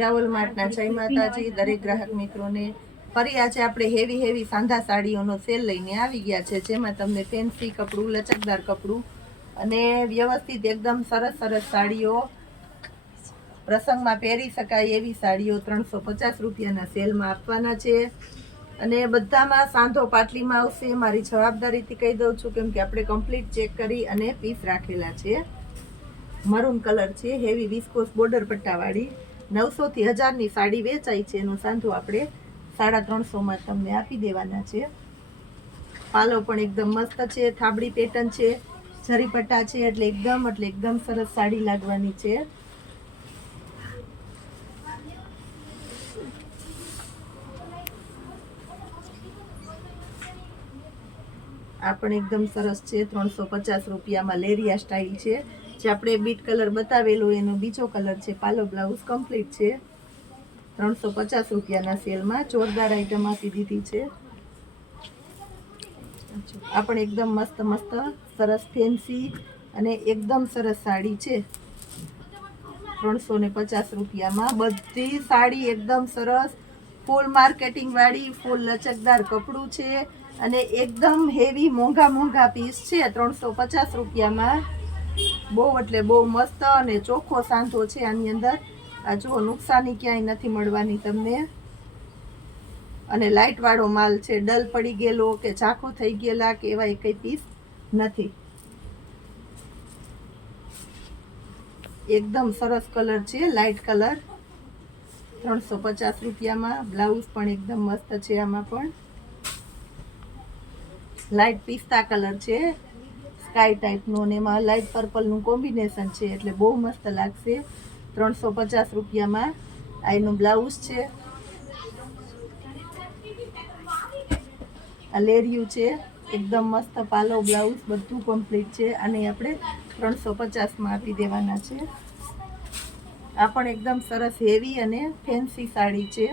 મીરાવલ માર્ટના જય માતાજી દરેક ગ્રાહક મિત્રોને ફરી આજે આપણે હેવી સાંધા સાડીઓનો સેલ લઈને આવી ગયા છે, જેમાં તમને ફેન્સી કપડું, લચકદાર કપડું અને વ્યવસ્થિત એકદમ સરસ સાડીઓ, પ્રસંગમાં પહેરી શકાય એવી સાડીઓ 350 રૂપિયાના સેલમાં આપવાના છે. અને બધામાં સાંધો પાટલીમાં આવશે. મારી જવાબદારીથી કહી દઉં છું, કેમ કે આપણે કમ્પ્લીટ ચેક કરી અને પીસ રાખેલા છે. મરૂન કલર છે, હેવી વિસ્કોસ બોર્ડર પટ્ટાવાળી 900 થી 1000 ની સાડી વેચાય છે. એનો સાંધો આપણે 350 માં તમને આપી દેવાના છે. પાલો પણ એકદમ મસ્ત છે, થાબડી પેટર્ન છે, જરી પટ્ટા છે, એટલે એકદમ સરસ સાડી લાગવાની છે. આ પણ એકદમ સરસ છે. 350 રૂપિયામાં લેરિયા સ્ટાઇલ છે, જે આપણે બીટ કલર બતાવેલો એનો બીજો કલર છે. પાલો બ્લાઉઝ કમ્પ્લીટ છે. 350 રૂપિયાના સેલમાં જોરદાર આઈટમ આપી દીધી છે. આ પણ એકદમ મસ્ત સરસ ફેન્સી અને એકદમ સરસ સાડી છે. 350 રૂપિયામાં બધી સાડી એકદમ સરસ, ફૂલ માર્કેટિંગ વાળી, ફૂલ લચકદાર કપડું છે અને એકદમ હેવી મોંઘા પીસ છે. 350 રૂપિયામાં બહુ એટલે બહુ મસ્ત અને ચોખ્ખો સાંધો છે. આની અંદર આ જો નુકસાની ક્યાંય નથી મળવાની તમને. અને લાઇટ વાળો માલ છે, ડલ પડી ગયેલો કે ઝાંખો થઈ ગયેલા કે એવા કઈ પીસ નથી. એકદમ સરસ કલર છે, લાઇટ કલર. 350 રૂપિયામાં બ્લાઉઝ પણ એકદમ મસ્ત છે. આમાં પણ લાઇટ પિસ્તા કલર છે, સ્કાય ટાઈપનો, અને એમાં લાઇટ પર્પલનું કોમ્બિનેશન છે, એટલે બહુ મસ્ત લાગશે. 350 રૂપિયામાં આ એનું બ્લાઉઝ છે. આ લેરિયું છે, એકદમ મસ્ત પાલો બ્લાઉઝ બધું કમ્પ્લીટ છે. અને આપણે 350માં આપી દેવાના છે. આ પણ એકદમ સરસ હેવી અને ફેન્સી સાડી છે,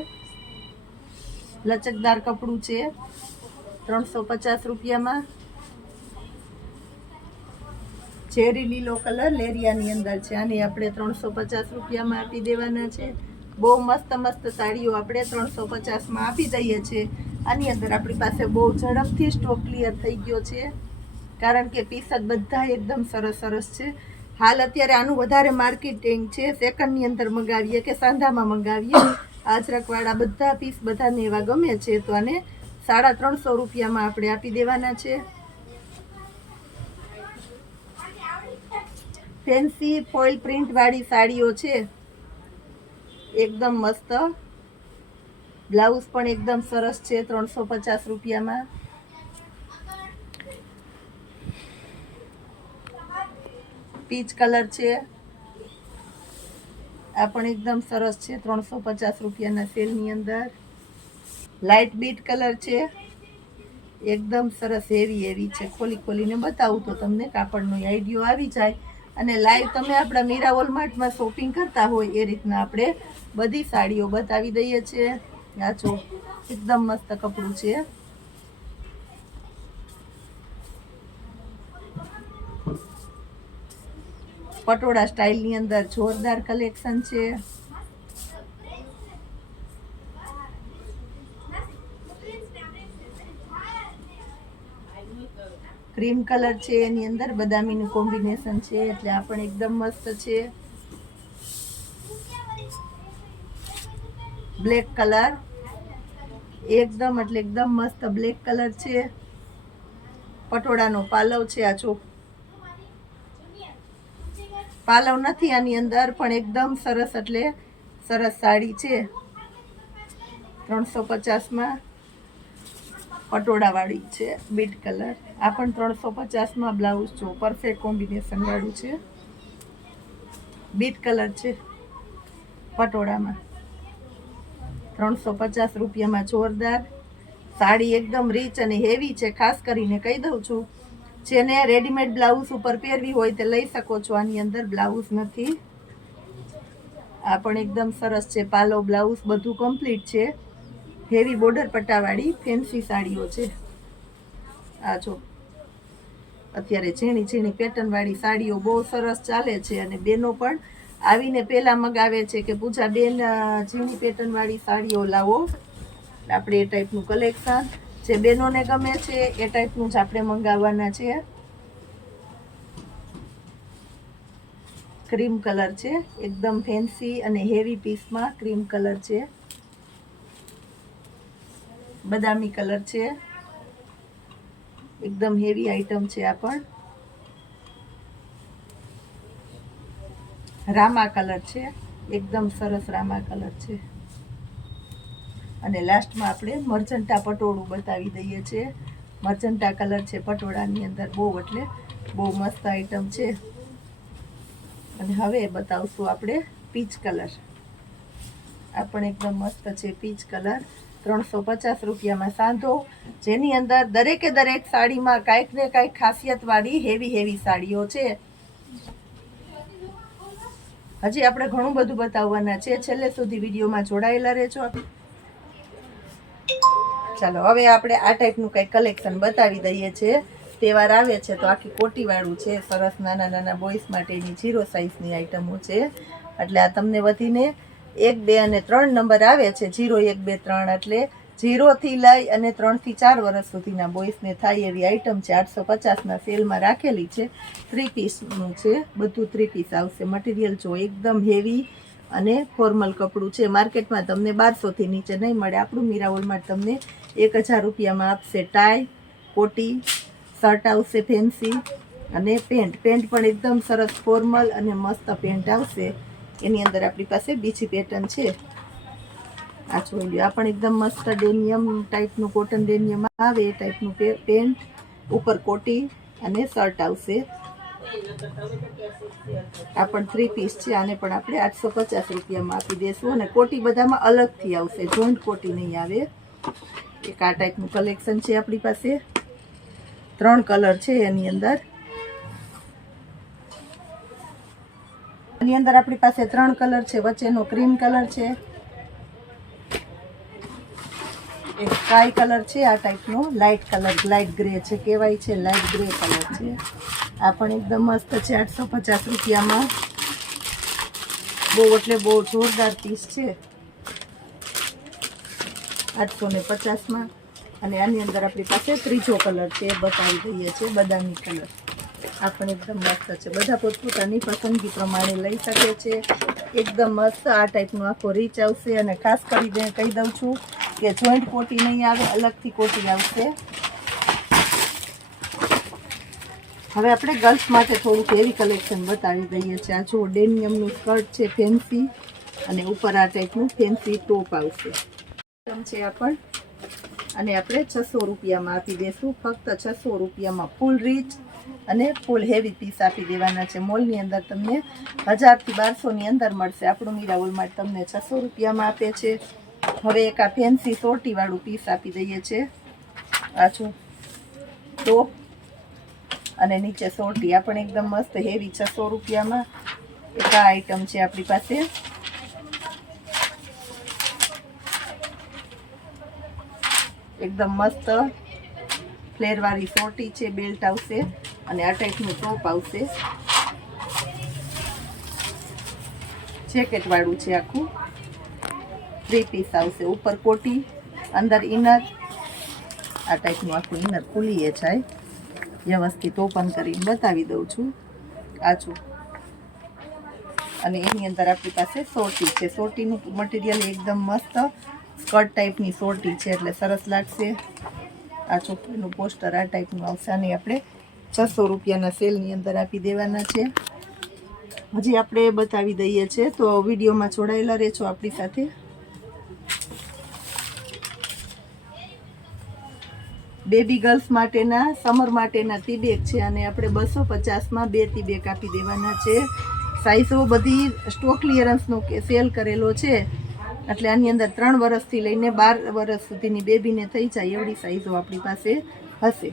લચકદાર કપડું છે. 350 રૂપિયામાં ચેરી લીલો કલર લેરિયાની અંદર છે. આની આપણે 350 રૂપિયામાં આપી દેવાના છે. બહુ મસ્ત સાડીઓ આપણે 350માં આપી દઈએ છીએ. આની અંદર આપણી પાસે બહુ ઝડપથી સ્ટોક ક્લિયર થઈ ગયો છે, કારણ કે પીસ જ બધા એકદમ સરસ છે. હાલ અત્યારે આનું વધારે માર્કેટિંગ છે. સેકન્ડની અંદર મંગાવીએ કે સાંધામાં મંગાવીએ, આજરકવાળા બધા પીસ બધાને એવા ગમે છે. તો આને 350 રૂપિયામાં આપણે આપી દેવાના છે. ફેન્સી ફોઇલ પ્રિન્ટ વાળી સાડીઓ છે, એકદમ મસ્ત. બ્લાઉઝ પણ એકદમ સરસ છે. 350 રૂપિયામાં પીચ કલર છે. આ પણ એકદમ સરસ છે. 350 રૂપિયાના સેલની અંદર લાઇટ બીટ કલર છે, એકદમ સરસ હેવી છે. ખોલીને બતાવું તો તમને કાપડનો આઈડિયો આવી જાય. અને લાઈવ તમે આપણા મીરાવલ માર્ટમાં શોપિંગ કરતા હોય એ રીતના આપણે બધી સાડીઓ બતાવી દઈએ છીએ. આ જો એકદમ મસ્ત કપડું છે. પટોળા સ્ટાઇલની અંદર જોરદાર કલેક્શન છે. ક્રીમ કલર છે, એની અંદર બદામીનું કોમ્બિનેશન છે, એટલે આ પણ એકદમ મસ્ત છે. બ્લેક કલર, એકદમ મસ્ત બ્લેક કલર છે. પટોળાનો પાલવ છે. આ જો પાલવ નથી આની અંદર, પણ એકદમ સરસ, એટલે સરસ સાડી છે. 350માં પટોળા વાળી છે, બીટ કલર. આ પણ 350માં બ્લાઉઝ જો પરફેક્ટ કોમ્બિનેશન વાળું છે. બીટ કલર છે પટોળામાં. 350 રૂપિયામાં જોરદાર સાડી, એકદમ રીચ અને હેવી છે. ખાસ કરીને કહી દઉં છું, જેને રેડીમેડ બ્લાઉઝ ઉપર પહેરવી હોય તે લઈ શકો છો. આની અંદર બ્લાઉઝ નથી. આ પણ એકદમ સરસ છે. પાલો બ્લાઉઝ બધું કમ્પ્લીટ છે. હેવી બોર્ડર પટ્ટાવાળી ફેન્સી સાડીઓ છે. આ જો અત્યારે ઝીણી પેટર્ન વાળી સાડીઓ બહુ સરસ ચાલે છે, અને બેનો પણ આવીને પહેલાં મગાવે છે કે પૂજા બેન ઝીણી પેટર્નવાળી સાડીઓ લાવો. આપણે એ ટાઈપનું કલેક્શન જે બહેનોને ગમે છે એ ટાઈપનું જ આપણે મંગાવવાના છે. ક્રીમ કલર છે, એકદમ ફેન્સી અને હેવી પીસમાં ક્રીમ કલર છે. બદામી કલર છે, એકદમ હેવી આઈટમ છે. આ પણ રામા કલર છે, એકદમ સરસ રામા કલર છે. અને લાસ્ટમાં આપણે મરચંટા પટોળું બતાવી દઈએ છીએ. મરચંટા કલર છે પટોળાની અંદર, બહુ એટલે બહુ મસ્ત આઈટમ છે. અને હવે બતાવશું આપણે પીચ કલર. આ પણ એકદમ મસ્ત છે પીચ કલર. 350 રૂપિયામાં સાંધો, જેની અંદર દરેકે દરેક સાડીમાં કાંઈક ને કાંઈક ખાસિયતવાળી હેવી સાડીઓ છે. હજી આપણે ઘણું બધું બતાવવાના છે, છેલ્લે સુધી વિડીયોમાં જોડાયેલા રહેજો. ચાલો હવે આપણે આ ટાઈપનું કંઈક કલેક્શન બતાવી દઈએ છીએ. તહેવાર આવે છે તો આખી કોટીવાળું છે, સરસ નાના નાના બોಯ್સ માટેની 0 સાઇઝની આઈટમો છે. એટલે આ તમને વધીને 1, 2 અને 3 નંબર આવે છે. 0, 1, 2, 3 એટલે 0 થી લઈ અને 3 થી 4 વર્ષ સુધીના બોಯ್સને થાય એવી આઈટમ છે. 850ના સેલમાં રાખેલી છે. 3 પીસનું છે, બધું 3 પીસ આવશે. મટીરિયલ જો એકદમ હેવી અને ફોર્મલ કપડું છે. માર્કેટમાં તમને 1200થી નીચે નહીં મળે. આપણું મીરા વર્લ્ડમાં તમને 1000 રૂપિયામાં આપશે. ટાઈ, કોટી, શર્ટ આવશે ફેન્સી અને પેન્ટ પણ એકદમ સરસ ફોર્મલ અને મસ્ત પેન્ટ આવશે. એની અંદર આપણી પાસે બીજી પેટર્ન છે. આ જોઈ લો, આ પણ એકદમ મસ્ત ડેનિયમ ટાઈપનું, કોટન ડેનિયમ આવે એ ટાઈપનું પેન્ટ, ઉપર કોટી અને શર્ટ આવશે. આ પણ 3 પીસ છે. આને પણ આપણે 850 રૂપિયામાં આપી દઈશું. અને કોટી બધામાં અલગથી આવશે, જોઈન્ટ કોટી નહીં આવે. એક આ ટાઈપનું કલેક્શન છે આપણી પાસે. 3 કલર છે એની અંદર. એની અંદર આપણી પાસે 3 કલર છે. વચ્ચેનો ક્રીમ કલર છે, એક સ્કાય કલર છે, આ ટાઈપનો લાઇટ કલર, લાઇટ ગ્રે છે કહેવાય છે, લાઇટ ગ્રે કલર છે. આ પણ એકદમ મસ્ત છે 850 રૂપિયામાં. બહુ એટલે બહુ જોરદાર પીસ છે. 850માં. અને આની અંદર આપણી પાસે ત્રીજો કલર છે, બતાવી દઈએ છીએ, બદામી કલર. આ પણ એકદમ મસ્ત છે. બધા પોતપોતાની પસંદગી પ્રમાણે લઈ શકે છે. એકદમ મસ્ત આ ટાઈપનું આખો રીચ આવશે. અને ખાસ કરીને કહી દઉં છું કે જોઈન્ટ કોટી નહીં આવે, અલગથી કોટી આવશે. હવે આપણે ગર્લ્સ માટે થોડુંક હેવી કલેક્શન બતાવી દઈએ છીએ. આ જો ડેનિયમનું સ્કર્ટ છે ફેન્સી, અને ઉપર આ ટાઈપનું ફેન્સી ટોપ આવશે છે. આ પણ અને આપણે 600 રૂપિયામાં આપી દઈશું. ફક્ત 600 રૂપિયામાં ફૂલ રીચ અને ફૂલ હેવી પીસ આપી દેવાના છે. મોલની અંદર તમને 1000 થી 1200ની અંદર મળશે. આપણું મીરા વર્લ્ડમાં તમને 600 રૂપિયામાં આપે છે. હવે એક આ ફેન્સી સોટીવાળું પીસ આપી દઈએ છીએ. આ જો ટોપ અને નીચે સોટી. આ પણ એકદમ મસ્ત હેવી 600 રૂપિયામાં. એક આ આઈટમ છે આપણી પાસે. એકદમ મસ્ત ફ્લેરવાળી સોટી છે, બેલ્ટ આવશે અને આ ટાઈપનું ટોપ આવશે. જેકેટવાળું છે આખું. 3 પીસ આવશે. ઉપર કોટી, અંદર ઇનર. આ ટાઈપનું આખું ઇનર ખુલીએ જાય. વ્યવસ્થિત ઓપન કરીને બતાવી દઉં છું. આ જો. અને એની અંદર આપણી પાસે સોટી છે. સોટીનું મટીરિયલ એકદમ મસ્ત સ્કર્ટ ટાઈપની સોટી છે, એટલે સરસ લાગશે. આ ચોકીનું પોસ્ટર આ ટાઈપનું આવશે. અને આપણે 600 રૂપિયાના સેલની અંદર આપી દેવાના છે. હજી આપણે બતાવી દઈએ છીએ, તો વિડીયોમાં જોડાયેલા રહેજો આપણી સાથે. બેબી ગર્લ્સ માટેના સમર માટેના ટી બેગ છે, અને આપણે 250માં 2 ટી બેગ આપી દેવાના છે. સાઈઝો બધી સ્ટોક ક્લિયરન્સનો સેલ કરેલો છે, એટલે આની અંદર 3 વર્ષથી લઈને 12 વર્ષ સુધીની બેબીને થઈ જાય એવડી સાઈઝો આપણી પાસે હશે.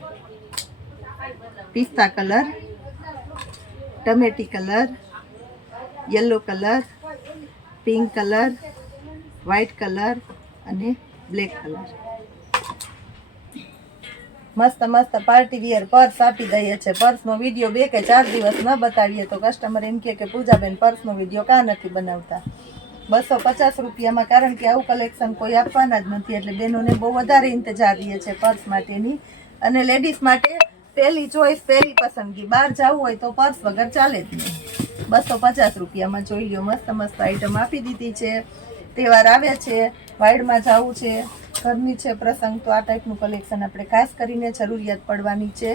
પિસ્તા કલર, ટમેટી colour, yellow colour, pink colour, white colour અને બ્લેક કલર. મસ્ત મસ્ત પાર્ટી વિયર પર્સ આપી દઈએ છે. પર્સનો વિડીયો 2 કે 4 દિવસ ન બતાવીએ તો કસ્ટમર એમ કહે કે પૂજાબેન પર્સનો વિડીયો કાં નથી બનાવતા. 250 રૂપિયામાં, કારણ કે આવું કલેક્શન કોઈ આપવાના જ નથી એટલે બહેનોને બહુ વધારે ઇંતજાર રહે છે પર્સ માટેની. અને લેડીઝ માટે પહેલી ચોઈસ, પહેલી પસંદગી, બહાર જવું હોય તો પર્સ વગર ચાલે જ નહીં. 250 રૂપિયામાં જોઈ લો, મસ્ત મસ્ત આઈટમ આપી દીધી છે. તહેવાર આવે છે, વાઇડમાં જવું છે, ઘરની છે પ્રસંગ, તો આ ટાઈપનું કલેક્શન આપણે ખાસ કરીને જરૂરિયાત પડવાની છે.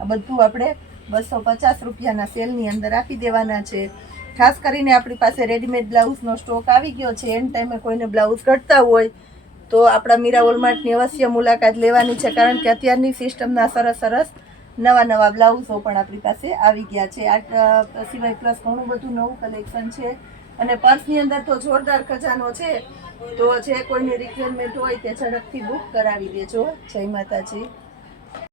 આ બધું આપણે 250 રૂપિયાના સેલની અંદર આપી દેવાના છે. ખાસ કરીને આપણી પાસે રેડીમેડ બ્લાઉઝનો સ્ટોક આવી ગયો છે. એન્ડ ટાઈમે કોઈને બ્લાઉઝ ઘટતા હોય તો આપણા મીરા વોલમાર્ટની અવશ્ય મુલાકાત લેવાની છે, કારણ કે અત્યારની સિસ્ટમના સરસ સરસ નવા બ્લાઉઝો પણ આપણી પાસે આવી ગયા છે. આ સિવાય પ્લસ ઘણું બધું નવું કલેક્શન છે. અને પર્સની અંદર તો જોરદાર ખજાનો છે. તો જે કોઈની રિક્વાયરમેન્ટ હોય તે ઝડપથી બુક કરાવી દેજો. જય માતાજી.